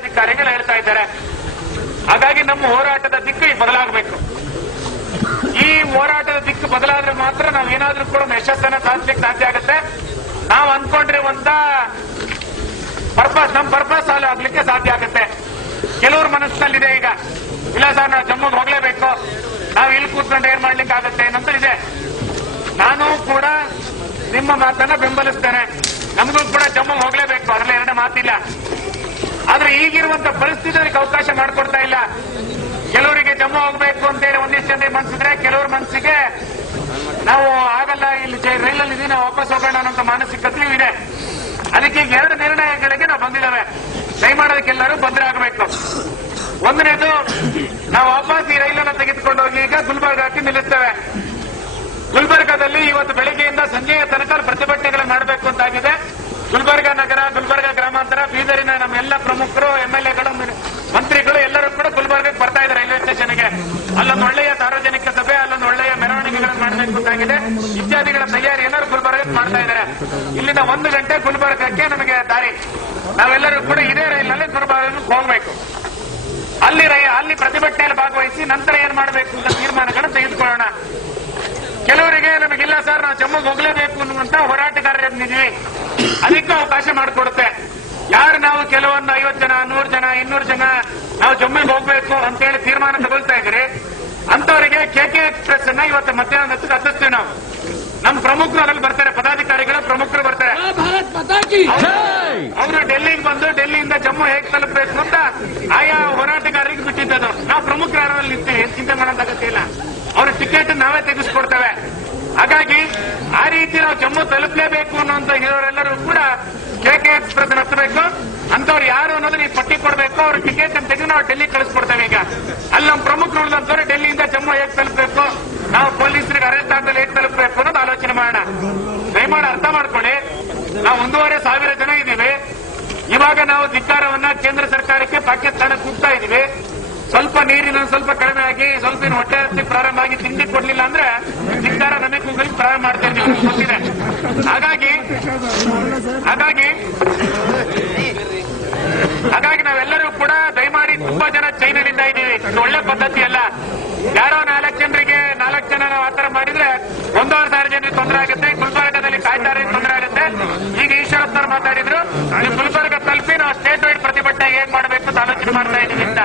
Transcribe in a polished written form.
ಅಧಿಕಾರಿಗಳು ಹೇಳ್ತಾ ಇದ್ದಾರೆ. ಹಾಗಾಗಿ ನಮ್ಮ ಹೋರಾಟದ ದಿಕ್ಕು ಈಗ ಬದಲಾಗಬೇಕು. ಈ ಹೋರಾಟದ ದಿಕ್ಕು ಬದಲಾದ್ರೆ ಮಾತ್ರ ನಾವೇನಾದ್ರೂ ಕೂಡ ಯಶಸ್ಸನ್ನ ಸಾಧಿಸಲಿಕ್ಕೆ ಸಾಧ್ಯ ಆಗುತ್ತೆ. ನಾವು ಅನ್ಕೊಂಡಿರುವಂತ ನಮ್ಮ ಪರ್ಪಸ್ ಸಾಲ್ವ್ ಆಗ್ಲಿಕ್ಕೆ ಸಾಧ್ಯ ಆಗುತ್ತೆ. ಕೆಲವ್ರ ಮನಸ್ಸಿನಲ್ಲಿದೆ ಈಗ, ಇಲ್ಲ ಸರ್ ನಾವು ಜಮ್ಮುಗೆ ಹೋಗ್ಲೇಬೇಕು, ನಾವು ಇಲ್ಲಿ ಕೂತ್ಕೊಂಡು ಏನ್ ಮಾಡ್ಲಿಕ್ಕೆ ಆಗುತ್ತೆ ಏನಂತ ಇದೆ. ನಾನು ಕೂಡ ನಿಮ್ಮ ಮಾತನ್ನ ಬೆಂಬಲಿಸ್ತೇನೆ. ನಮಗೂ ಕೂಡ ಜಮ್ಮುಗೆ ಹೋಗ್ಲೇಬೇಕು, ಅದರಲ್ಲಿ ಎರಡನೇ ಮಾತಿಲ್ಲ. ಆದ್ರೆ ಈಗಿರುವಂತ ಪರಿಸ್ಥಿತಿ ಅದಕ್ಕೆ ಅವಕಾಶ ಮಾಡಿಕೊಡ್ತಾ ಇಲ್ಲ. ಕೆಲವರಿಗೆ ಜಮ್ಮು ಹೋಗ್ಬೇಕು ಅಂತೇಳಿ ಒಂದಿಷ್ಟು ಜನ ಮನಸ್ಸಿದ್ರೆ, ಕೆಲವ್ರ ಮನಸ್ಸಿಗೆ ನಾವು ಆಗಲ್ಲ, ಇಲ್ಲಿ ರೈಲಲ್ಲಿ ಇದೀವಿ, ನಾವು ವಾಪಸ್ ಹೋಗೋಣ ಅನ್ನೋ ಮಾನಸಿಕತೆಯೂ ಇದೆ. ಅದಕ್ಕೆ ಈಗ ಎರಡು ನಿರ್ಣಯಗಳಿಗೆ ನಾವು ಬಂದಿದ್ದೇವೆ. ದಯಮಾಡೋದಕ್ಕೆಲ್ಲರೂ ಬದ್ಧರಾಗಬೇಕು. ಒಂದನೇದು, ನಾವು ವಾಪಸ್ ಈ ರೈಲನ್ನು ತೆಗೆದುಕೊಂಡು ಹೋಗಿ ಈಗ ಗುಲ್ಬರ್ಗಾಕ್ಕೆ ನಿಲ್ಲಿಸ್ತೇವೆ. ಗುಲ್ಬರ್ಗಾದಲ್ಲಿ ಇವತ್ತು ಬೆಳಿಗ್ಗೆಯಿಂದ ಸಂಜೆಯ ತನಕ ಪ್ರತಿಭಟನೆಗಳನ್ನು ಮಾಡಬೇಕು ಅಂತಾಗಿದೆ. ಗುಲ್ಬರ್ಗಾ ನಗರ, ಗುಲ್ಬರ್ಗಾ ಗ್ರಾಮಾಂತರ, ಬೀದರಿನ ನಮ್ಮೆಲ್ಲ ಪ್ರಮುಖರು, ಎಂಎಲ್ಎಗಳು, ಮಂತ್ರಿಗಳು ಎಲ್ಲರೂ ಕೂಡ ಗುಲ್ಬರ್ಗಕ್ಕೆ ಬರ್ತಾ ಇದ್ದಾರೆ ರೈಲ್ವೆ ಸ್ಟೇಷನ್ಗೆ. ಅಲ್ಲೊಂದು ಒಳ್ಳೆಯ ಸಾರ್ವಜನಿಕ ಸಭೆ, ಅಲ್ಲೊಂದು ಒಳ್ಳೆಯ ಮೆರವಣಿಗೆಗಳನ್ನು ಮಾಡಬೇಕು ಅಂತಾಗಿದೆ. ಇತ್ಯಾದಿಗಳ ತಯಾರಿಯನ್ನು ಗುಲ್ಬರ್ಗಕ್ಕೆ ಮಾಡ್ತಾ ಇದ್ದಾರೆ. ಇಲ್ಲಿಂದ 1 ಗಂಟೆ ಗುಲ್ಬರ್ಗಕ್ಕೆ ನಮಗೆ ದಾರಿ. ನಾವೆಲ್ಲರೂ ಕೂಡ ಇದೇ ರೈಲಿನಲ್ಲಿ ಗುಲ್ಬರ್ಗಕ್ಕೆ ಹೋಗಬೇಕು. ಅಲ್ಲಿ ಪ್ರತಿಭಟನೆಯಲ್ಲಿ ಭಾಗವಹಿಸಿ ನಂತರ ಏನ್ ಮಾಡಬೇಕು ಅಂತ ತೀರ್ಮಾನಗಳನ್ನು ತೆಗೆದುಕೊಳ್ಳೋಣ. ಕೆಲವರಿಗೆ ನಮಗಿಲ್ಲ ಸರ್, ನಾವು ಜಮ್ಮುಗೆ ಹೋಗಲೇಬೇಕು ಅನ್ನುವಂತ ಹೋರಾಟಗಾರರಿದ್ದೀವಿ, ಅದಕ್ಕೂ ಅವಕಾಶ ಮಾಡಿಕೊಡುತ್ತೆ. ಯಾರು ನಾವು ಕೆಲವೊಂದು 50 ಜನ, 100 ಜನ, 200 ಜನ ನಾವು ಜಮ್ಮುಗೆ ಹೋಗ್ಬೇಕು ಅಂತೇಳಿ ತೀರ್ಮಾನ ತಗೊಳ್ತಾ ಇದ್ರಿ, ಅಂತವರಿಗೆ ಕೆಕೆ ಎಕ್ಸ್ಪ್ರೆಸ್ ಅನ್ನ ಇವತ್ತು ಮಧ್ಯಾಹ್ನ ಹೊತ್ತಿಗೆ ಹತ್ತಿಸ್ತೀವಿ ನಾವು. ನಮ್ಮ ಪ್ರಮುಖರು ಅದರಲ್ಲಿ ಬರ್ತಾರೆ, ಪದಾಧಿಕಾರಿಗಳ ಪ್ರಮುಖರು ಬರ್ತಾರೆ. ಅವರು ಡೆಲ್ಲಿಗೆ ಬಂದು ಡೆಲ್ಲಿಯಿಂದ ಜಮ್ಮು ಹೇಗೆ ತಲುಪಬೇಕು ಅಂತ ಆಯಾ ಹೋರಾಟಗಾರರಿಗೆ ಬಿಟ್ಟಿದ್ದದು. ನಾವು ಪ್ರಮುಖರು ಯಾರಲ್ಲಿ ನಿಂತೀವಿ, ಚಿಂತೆ ಮಾಡೋದ್ ಅಗತ್ಯ ಇಲ್ಲ. ಅವ್ರ ಟಿಕೆಟ್ ನಾವೇ ತೆಗೆಸ್ಕೊಡ್ತೇವೆ. ಹಾಗಾಗಿ ಆ ರೀತಿ ನಾವು ಜಮ್ಮು ತಲುಪಲೇಬೇಕು ಅನ್ನುವಂತ ಇವರೆಲ್ಲರೂ ಕೂಡ ಕೆಕೆ ಎಕ್ಸ್ಪ್ರೆಸ್ ಹತ್ತಬೇಕು. ಅಂತವ್ರು ಯಾರು ಅನ್ನೋದನ್ನ ಈ ಪಟ್ಟಿ ಕೊಡಬೇಕು. ಅವ್ರ ಟಿಕೆಟ್ ಅನ್ನು ತೆಗೆದು ನಾವು ಡೆಲ್ಲಿ ಕಳಿಸ್ಕೊಡ್ತೇವೆ. ಈಗ ಅಲ್ಲಿ ನಮ್ಮ ಪ್ರಮುಖರು ಉಳಿದಂತವ್ರು ಡೆಲ್ಲಿಯಿಂದ ಜಮ್ಮು ಹೇಗೆ ತಲುಪಬೇಕು, ನಾವು ಪೊಲೀಸರಿಗೆ ಅರೆಸ್ಟ್ ಆದ್ಮೇಲೆ ಹೇಗೆ ತಲುಪಬೇಕು ಅನ್ನೋದು ಆಲೋಚನೆ ಮಾಡೋಣ. ದಯಮಾಡಿ ಅರ್ಥ ಮಾಡ್ಕೊಳ್ಳಿ, ನಾವು 1,500 ಜನ ಇದ್ದೀವಿ. ಇವಾಗ ನಾವು ಧಿಕ್ಕಾರವನ್ನ ಕೇಂದ್ರ ಸರ್ಕಾರಕ್ಕೆ, ಪಾಕಿಸ್ತಾನಕ್ಕೆ ಕೂಗ್ತಾ ಇದೀವಿ. ಸ್ವಲ್ಪ ನೀರಿನ ಸ್ವಲ್ಪ ಕಡಿಮೆ ಆಗಿ, ಸ್ವಲ್ಪ ಹೊಟ್ಟೆ ಹತ್ತಿ ಪ್ರಾರಂಭ ಆಗಿ ತಿಂಡಿ ಕೊಡ್ಲಿಲ್ಲ ಅಂದ್ರೆ ಧಿಕ್ಕಾರ ನಮಗೆ ಕೂಗಲಿಕ್ಕೆ ಪ್ರಾರಂಭ ಮಾಡ್ತಾ ಇದ್ದೀವಿ, ಗೊತ್ತಿದೆ. ಹಾಗಾಗಿ ನಾವೆಲ್ಲರೂ ಕೂಡ ದಯಮಾಡಿ, ತುಂಬಾ ಜನ ಚೈನಲ್ಲಿಂದ ಇದ್ದೀವಿ. ಇದು ಒಳ್ಳೆ ಪದ್ಧತಿ ಅಲ್ಲ. ಯಾರೋ 4 ಜನರಿಗೆ 4 ಜನ ನಾವು ಆತರ ಮಾಡಿದ್ರೆ 1,500 ಜನರಿಗೆ ತೊಂದರೆ ಆಗುತ್ತೆ. ಗುಲ್ಬರ್ಗಾದಲ್ಲಿ ಕಾಯ್ದಾರಿಗೆ ತೊಂದರೆ ಆಗುತ್ತೆ. ಈಗ ಈಶ್ವರಪ್ಪನವ್ರು ಮಾತಾಡಿದ್ರು, ಗುಲ್ಬರ್ಗ ತಲುಪಿ ನಾವು ಸ್ಟೇಟ್ ವೈಡ್ ಪ್ರತಿಭಟನೆ ಹೇಗ್ ಮಾಡಬೇಕು ಅಂತ ಆಲೋಚನೆ ಮಾಡ್ತಾ ಇದ್ದೀವಿ ಅಂತ.